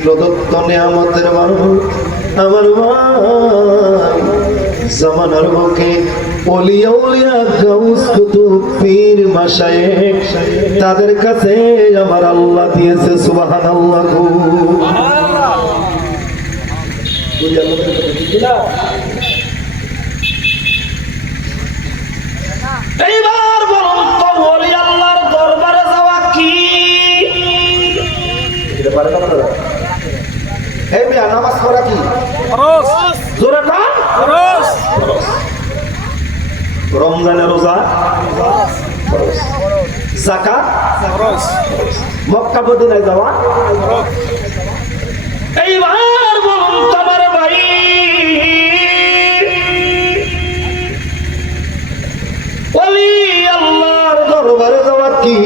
প্রদত্ত নিয়ামতের মানুষ আমার জমানার মাশায়েখ তাদের কাছে আমার আল্লাহ দিয়েছে সুবহানাল্লাহ এইবার জোরে কান। রমজানের রোজা। জাকাত মক্কা মদিনায় যাওয়া। এইবার বলুন তোমার ভাই। ওলি আল্লাহর দরবারে যাওয়া কি?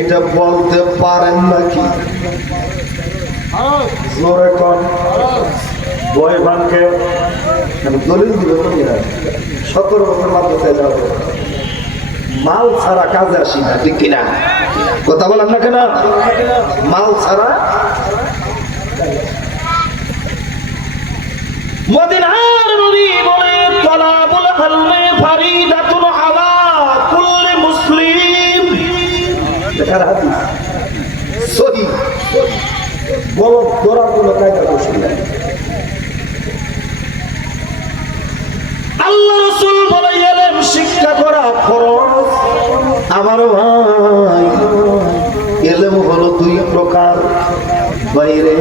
এটা বলতে পারেন নাকি? জোরে কন। বয় ভানকে আমি দলিল দিব সতেরো বছর মাদ্রাসায় যাব মাল ছাড়া কাজে আসি না, ঠিক কিনা? কথা বলেন না কেন? মাল ছাড়া মদিনার নবী বলে, তলাবুল হালমে ফারিদাতুন আলা কুল্লি মুসলিম। দেখার হাদিস। সহি। বলো ধরার কোনো কায়দা কৌশল নাই আল্লাহ রাসূল বলে এলেম শিক্ষা করা ফরজ আমার ভাই এলেম হলো দুই প্রকার। বাইরে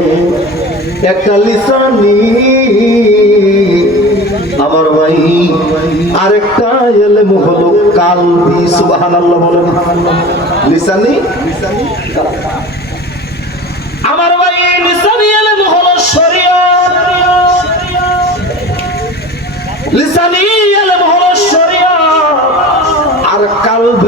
একটা লিসানি আমার ভাই। আরেকটা এলেম হলো কালবি সুবহানাল্লাহ বলেন। লিসানি? আমার ভাই লিসানি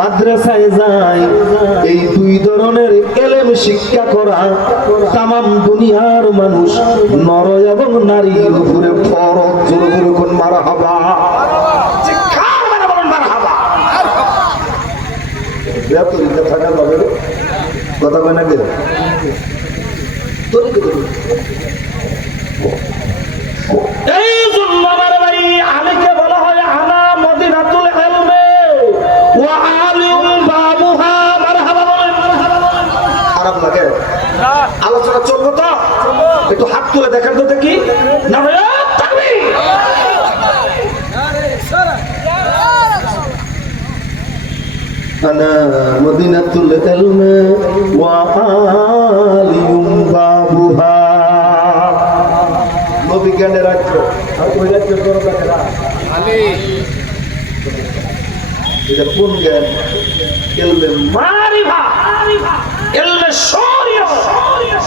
মাদ্রাসায় যায়, এই দুই ধরনের এলেম শিক্ষা করা তামাম দুনিয়ার মানুষ নর এবং নারীর উপরে কোন মারা মানে থাকা কথা কয় না। এই বলা হয় আনা মদিনাতুল ইলমে। ওয়া খারাপ লাগে আলোচনা চলবো তো একটু হাত তুলে দেখার তো দেখি নারে তাকবীর أنا مدينة العلم وعالي بابها নবী জ্ঞানের রাজ্য আর ওই রাজ্যের বড় দেখেনা এটা কোন জ্ঞান এলমে মারিফা ইলমে শরিয়ত ইলমে